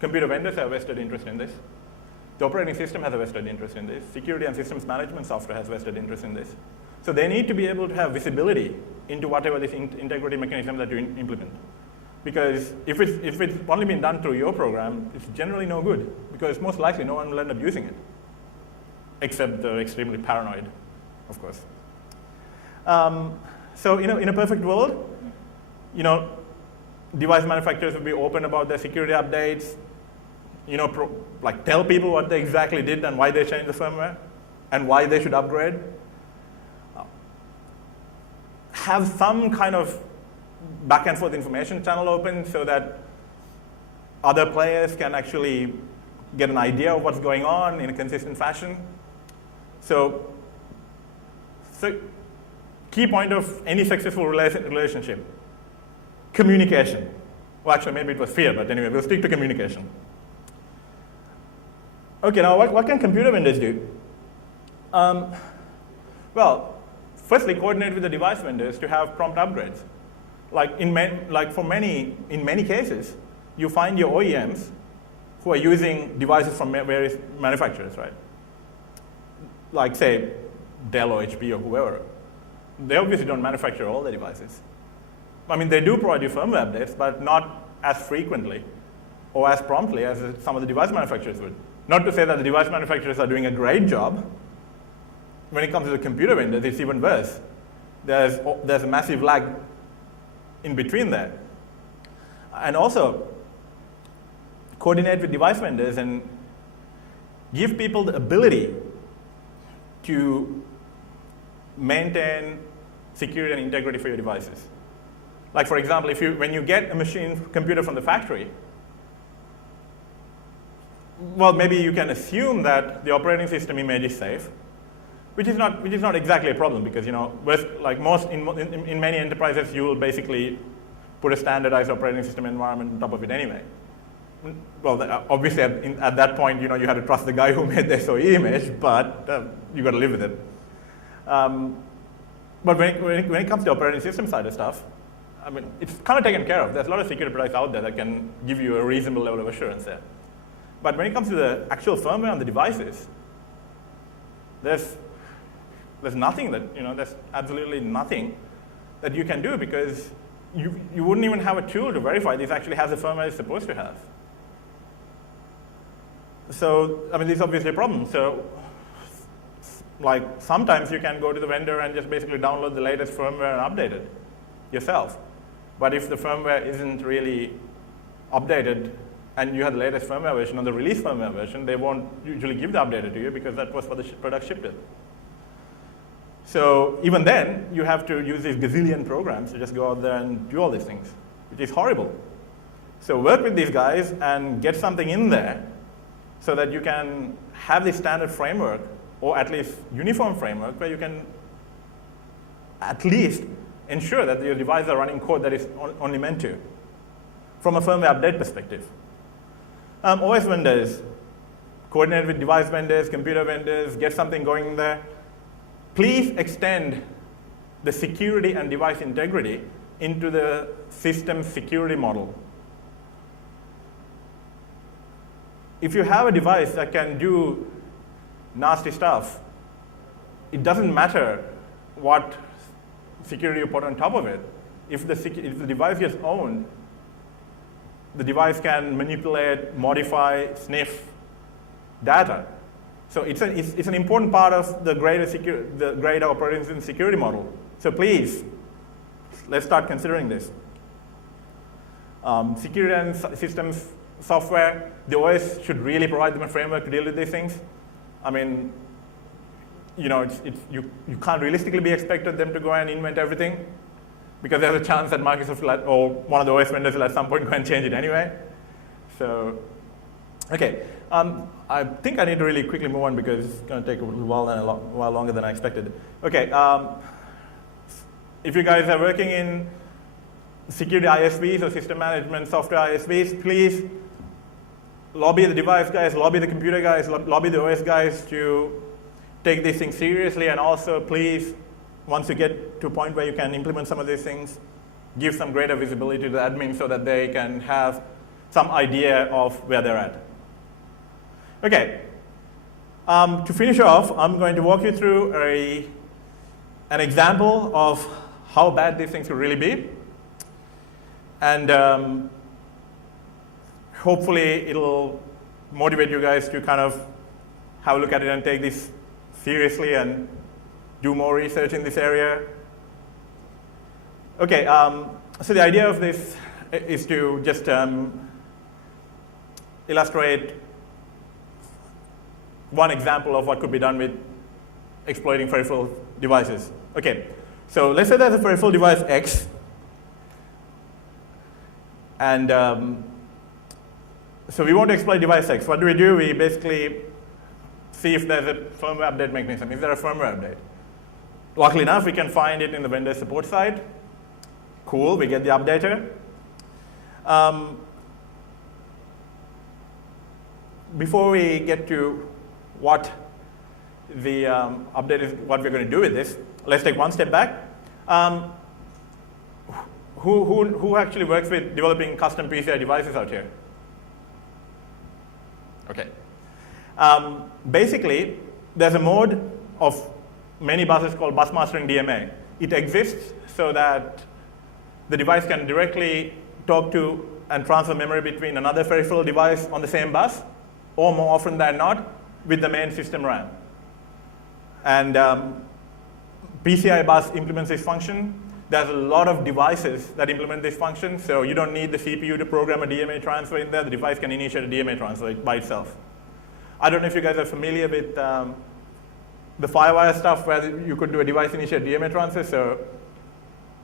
computer vendors have a vested interest in this. The operating system has a vested interest in this. Security and systems management software has vested interest in this. So they need to be able to have visibility into whatever this integrity mechanism that you implement. Because if it's only been done through your program, it's generally no good, because most likely no one will end up using it, except the extremely paranoid, of course. So in a perfect world, device manufacturers will be open about their security updates, tell people what they exactly did and why they changed the firmware and why they should upgrade. Have some kind of back and forth information channel open so that other players can actually get an idea of what's going on in a consistent fashion. So key point of any successful relationship, communication. Well, actually, maybe it was fear, but anyway, we'll stick to communication. Okay, now what can computer vendors do? Well, firstly, coordinate with the device vendors to have prompt upgrades. In many cases, you find your OEMs who are using devices from various manufacturers, right? Like, say, Dell or HP or whoever. They obviously don't manufacture all the devices. I mean, they do provide you firmware updates, but not as frequently or as promptly as some of the device manufacturers would. Not to say that the device manufacturers are doing a great job. When it comes to the computer vendors, it's even worse. There's a massive lag in between there. And also, coordinate with device vendors and give people the ability to maintain security and integrity for your devices. Like for example, when you get a computer from the factory, well, maybe you can assume that the operating system image is safe, which is not exactly a problem, because like in many enterprises, you will basically put a standardized operating system environment on top of it anyway. Well, obviously at that point, you had to trust the guy who made the SOE image, but you got to live with it. But when it comes to operating system side of stuff, I mean, it's kind of taken care of. There's a lot of security products out there that can give you a reasonable level of assurance there. But when it comes to the actual firmware on the devices, there's nothing there's absolutely nothing that you can do, because you wouldn't even have a tool to verify this actually has the firmware it's supposed to have. So, I mean, this is obviously a problem. So, like, sometimes you can go to the vendor and just basically download the latest firmware and update it yourself. But if the firmware isn't really updated and you have the latest firmware version or the release firmware version, they won't usually give the update to you, because that was what the product shipped with. So even then, you have to use these gazillion programs to just go out there and do all these things, which is horrible. So work with these guys and get something in there so that you can have this standard framework, or at least uniform framework, where you can at least ensure that your devices are running code that is only meant to, from a firmware update perspective. OS vendors, coordinate with device vendors, computer vendors, get something going there. Please extend the security and device integrity into the system security model. If you have a device that can do nasty stuff, it doesn't matter what security you put on top of it. If the device gets owned, the device can manipulate, modify, sniff data. So it's an important part of the greater operating system security model. So please, let's start considering this. Security and systems software, the OS should really provide them a framework to deal with these things. I mean, you can't realistically be expected them to go and invent everything, because there's a chance that Microsoft or one of the OS vendors will at some point go and change it anyway. So, okay. I think I need to really quickly move on, because it's going to take a while longer than I expected. Okay. If you guys are working in security ISVs or system management software ISVs, please lobby the device guys, lobby the computer guys, lobby the OS guys to take these things seriously, and also please, once you get to a point where you can implement some of these things, give some greater visibility to the admin so that they can have some idea of where they're at. Okay, to finish off, I'm going to walk you through an example of how bad these things could really be. And hopefully it'll motivate you guys to kind of have a look at it and take this seriously and do more research in this area. Okay, so the idea of this is to just illustrate one example of what could be done with exploiting peripheral devices. Okay, so let's say there's a peripheral device X, and so we want to exploit device X. What do? We basically see if there's a firmware update mechanism. Is there a firmware update? Luckily enough, we can find it in the vendor support side. Cool, we get the updater. Before we get to what the update is, what we're going to do with this, let's take one step back. Who actually works with developing custom PCI devices out here? Okay. Basically, there's a mode of many buses called bus mastering DMA. It exists so that the device can directly talk to and transfer memory between another peripheral device on the same bus, or more often than not, with the main system RAM. And PCI bus implements this function. There's a lot of devices that implement this function, so you don't need the CPU to program a DMA transfer in there. The device can initiate a DMA transfer by itself. I don't know if you guys are familiar with the FireWire stuff, where you could do a device initiate DMA transfer. So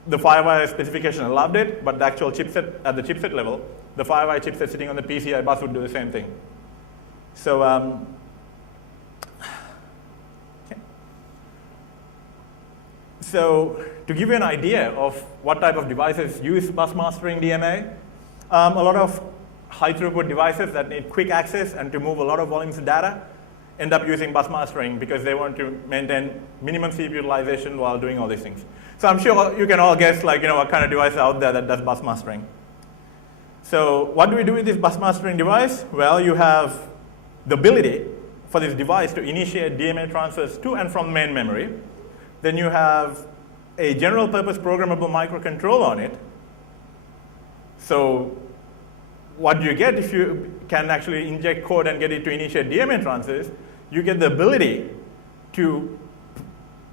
the FireWire specification, I loved it, but the actual chipset, at the chipset level, the FireWire chipset sitting on the PCI bus would do the same thing. So, So to give you an idea of what type of devices use bus mastering DMA, a lot of high throughput devices that need quick access and to move a lot of volumes of data end up using bus mastering because they want to maintain minimum CPU utilization while doing all these things. So I'm sure you can all guess what kind of device out there that does bus mastering. So what do we do with this bus mastering device? Well, you have the ability for this device to initiate DMA transfers to and from main memory. Then you have a general purpose programmable microcontroller on it. So what you get if you can actually inject code and get it to initiate DMA transfers, you get the ability to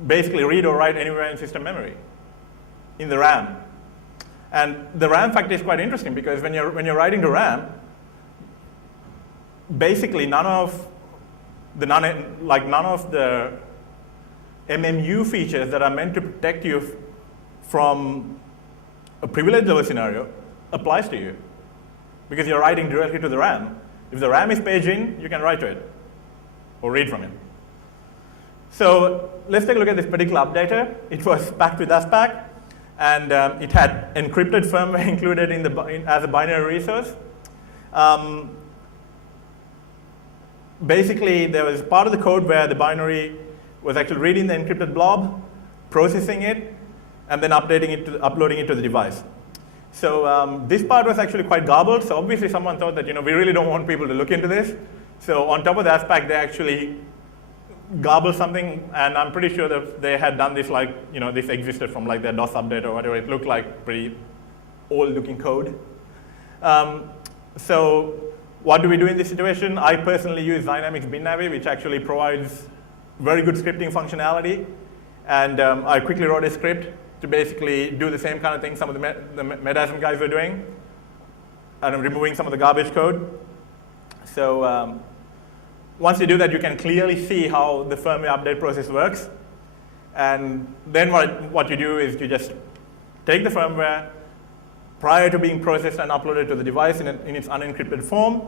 basically read or write anywhere in system memory, in the RAM. And the RAM factor is quite interesting because when you're writing to RAM, basically none of the MMU features that are meant to protect you from a privilege level scenario applies to you because you're writing directly to the RAM. If the RAM is paged in, you can write to it or read from it. So let's take a look at this particular updater. It was packed with ASPAC, and it had encrypted firmware included as a binary resource. Basically, there was part of the code where the binary was actually reading the encrypted blob, processing it, and then uploading it to the device. So this part was actually quite garbled. So obviously, someone thought that we really don't want people to look into this. So on top of the ASPAC, they actually garbled something, and I'm pretty sure that they had done this this existed from their DOS update or whatever. It looked like pretty old-looking code. So what do we do in this situation? I personally use Dynamics BinNavi, which actually provides very good scripting functionality. And I quickly wrote a script to basically do the same kind of thing some of the Medasm guys were doing. And I'm removing some of the garbage code. So once you do that, you can clearly see how the firmware update process works. And then what you do is you just take the firmware prior to being processed and uploaded to the device in its unencrypted form.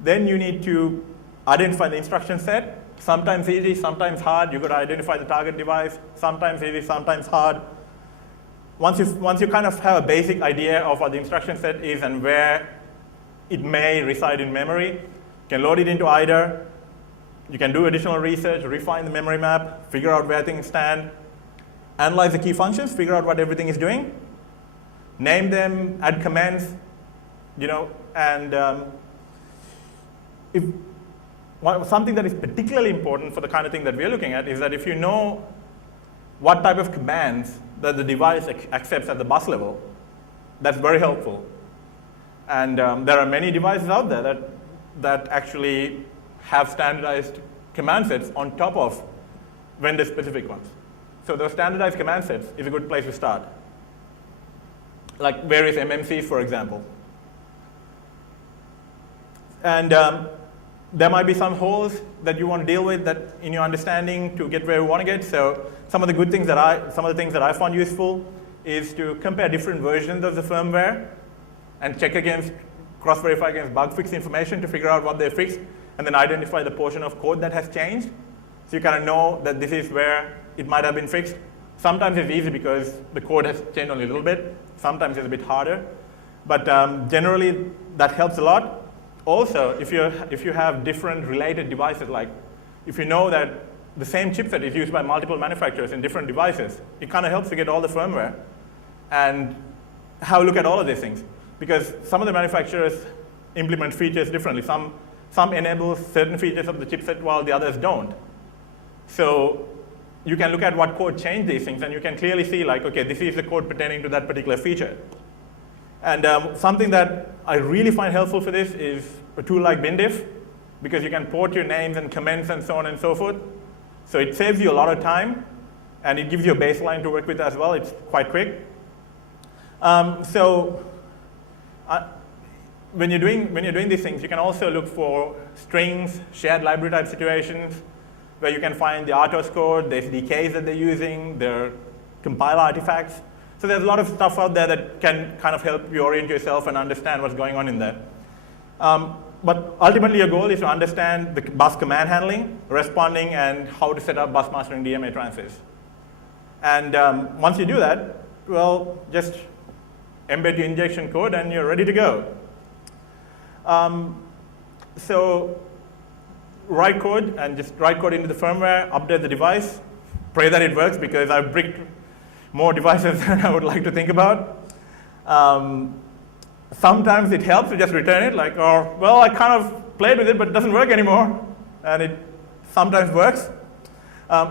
Then you need to identify the instruction set. Sometimes easy, sometimes hard. You've got to identify the target device. Sometimes easy, sometimes hard. Once you kind of have a basic idea of what the instruction set is and where it may reside in memory, you can load it into IDER. You can do additional research, refine the memory map, figure out where things stand, analyze the key functions, figure out what everything is doing, name them, add commands, and something that is particularly important for the kind of thing that we're looking at is that if you know what type of commands that the device accepts at the bus level, that's very helpful. And there are many devices out there that actually have standardized command sets on top of vendor-specific ones. So those standardized command sets is a good place to start, like various MMCs, for example. And there might be some holes that you want to deal with that in your understanding to get where you want to get. So some of the things that I found useful is to compare different versions of the firmware and cross-verify against bug fix information to figure out what they fixed, and then identify the portion of code that has changed. So you kind of know that this is where it might have been fixed. Sometimes it's easy because the code has changed only a little bit. Sometimes it's a bit harder. But generally, that helps a lot. Also, if you have different related devices, like if you know that the same chipset is used by multiple manufacturers in different devices, it kind of helps to get all the firmware and have a look at all of these things. Because some of the manufacturers implement features differently. Some enable certain features of the chipset while the others don't. So you can look at what code changed these things, and you can clearly see, okay, this is the code pertaining to that particular feature. And something that I really find helpful for this is a tool like BinDiff, because you can port your names and comments and so on and so forth. So it saves you a lot of time, and it gives you a baseline to work with as well. It's quite quick. When you're doing these things, you can also look for strings, shared library type situations, where you can find the RTOS code, the SDKs that they're using, their compiler artifacts. So there's a lot of stuff out there that can kind of help you orient yourself and understand what's going on in there. But ultimately, your goal is to understand the bus command handling, responding, and how to set up bus mastering DMA transfers. And once you do that, well, just embed your injection code and you're ready to go. So write code and just write code into the firmware, update the device, pray that it works because I've bricked more devices than I would like to think about. Sometimes it helps to just return it, like, or, well, I kind of played with it, but it doesn't work anymore. And it sometimes works.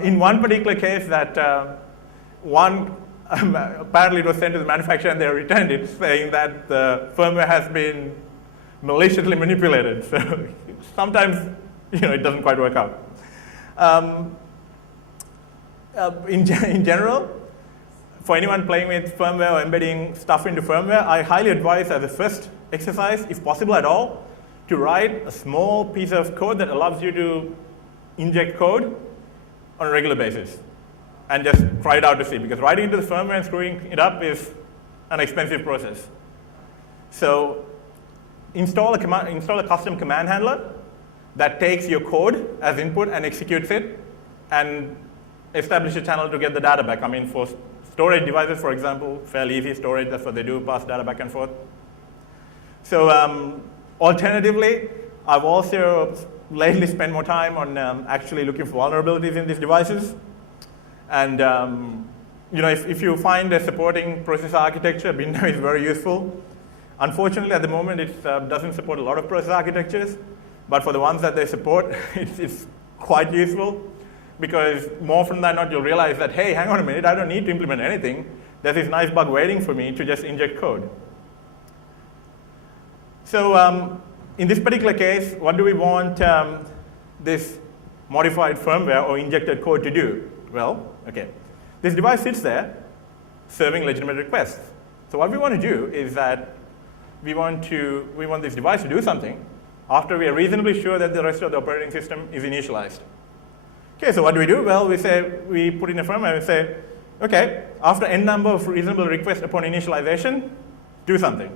In one particular case that apparently it was sent to the manufacturer and they returned it, saying that the firmware has been maliciously manipulated. So sometimes, it doesn't quite work out. In general, for anyone playing with firmware or embedding stuff into firmware, I highly advise as a first exercise, if possible at all, to write a small piece of code that allows you to inject code on a regular basis and just try it out to see, because writing into the firmware and screwing it up is an expensive process. So install a custom command handler that takes your code as input and executes it and establish a channel to get the data back. I mean, for storage devices, for example, fairly easy storage, that's what they do, pass data back and forth. So alternatively, I've also lately spent more time on actually looking for vulnerabilities in these devices. And if you find a supporting processor architecture, Bindo is very useful. Unfortunately, at the moment, it doesn't support a lot of processor architectures, but for the ones that they support, it's quite useful. Because more often than not, you'll realize that, hey, hang on a minute, I don't need to implement anything. There's this nice bug waiting for me to just inject code. So in this particular case, what do we want this modified firmware or injected code to do? Well, okay, this device sits there serving legitimate requests. So what we want to do is that we want this device to do something after we are reasonably sure that the rest of the operating system is initialized. Okay, so what do? Well, we put in a firmware and say, okay, after n number of reasonable requests upon initialization, do something.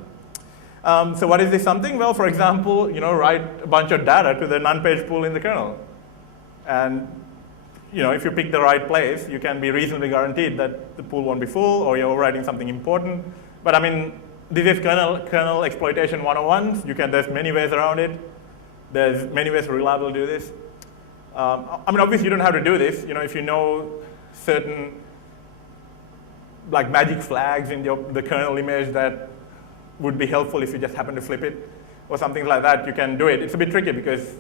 So what is this something? Well, for example, write a bunch of data to the none-page pool in the kernel. And if you pick the right place, you can be reasonably guaranteed that the pool won't be full or you're overwriting something important. But I mean, this is kernel exploitation 101. There's many ways around it. There's many ways to reliably do this. Obviously you don't have to do this. If you know certain like magic flags in the kernel image that would be helpful if you just happen to flip it or something like that, you can do it. It's a bit tricky because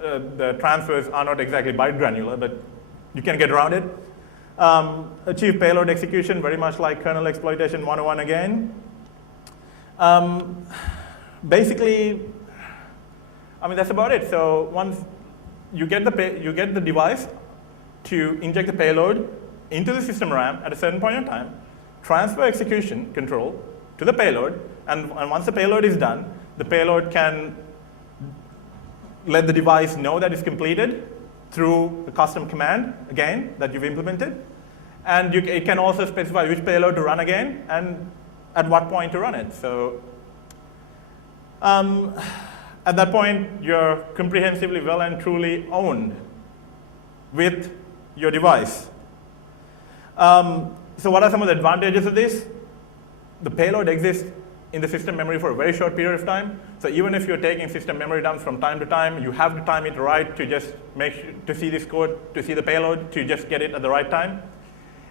the transfers are not exactly byte granular, but you can get around it. Achieve payload execution, very much like kernel exploitation 101 again. Basically, that's about it. So once you get the device to inject the payload into the system RAM at a certain point in time, transfer execution control to the payload, and once the payload is done, the payload can let the device know that it's completed through the custom command, again, that you've implemented. And it can also specify which payload to run again and at what point to run it. So at that point, you're comprehensively well and truly owned with your device. So what are some of the advantages of this? The payload exists in the system memory for a very short period of time. So even if you're taking system memory dumps from time to time, you have to time it right to just make sure to see this code, to see the payload, to just get it at the right time.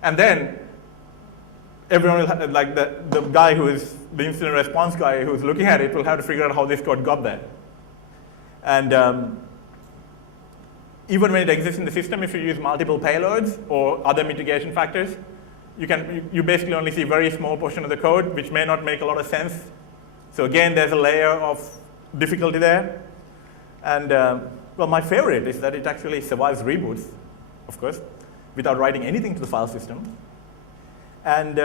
And then everyone will have, like the guy who is the incident response guy who's looking at it will have to figure out how this code got there. And even when it exists in the system, if you use multiple payloads or other mitigation factors, you basically only see a very small portion of the code, which may not make a lot of sense. So again, there's a layer of difficulty there. And well, my favorite is that it actually survives reboots, of course, without writing anything to the file system. And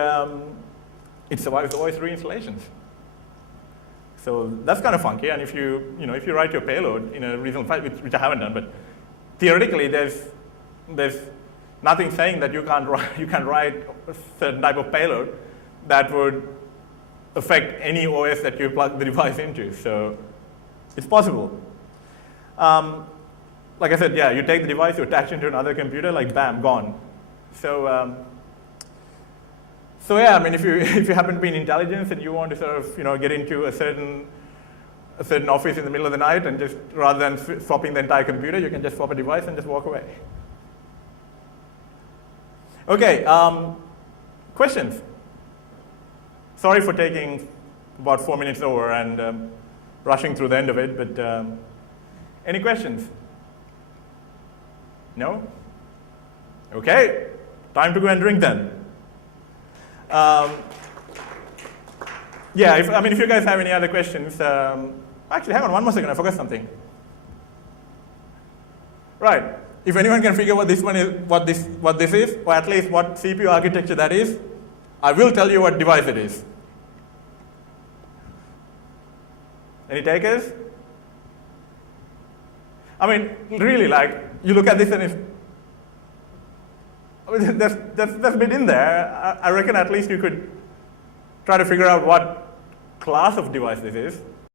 it survives OS reinstallations. So that's kind of funky. And if you write your payload in a reasonable file, which I haven't done, but theoretically, there's nothing saying that you can write a certain type of payload that would affect any OS that you plug the device into. So it's possible. Like I said, yeah, you take the device, you attach it to another computer, like bam, gone. So, so yeah, I mean, if you happen to be in intelligence and you want to sort of get into a certain office in the middle of the night, and just rather than swapping the entire computer, you can just swap a device and just walk away. Okay, questions? Sorry for taking about 4 minutes over and rushing through the end of it, but any questions? No? Okay, time to go and drink then. Yeah, if you guys have any other questions, actually, hang on one more second, I forgot something. Right, if anyone can figure what this one is, what this is, or at least what CPU architecture that is, I will tell you what device it is. Any takers? I mean, really, like, you look at this and there's a bit in there. I reckon at least you could try to figure out what class of device this is.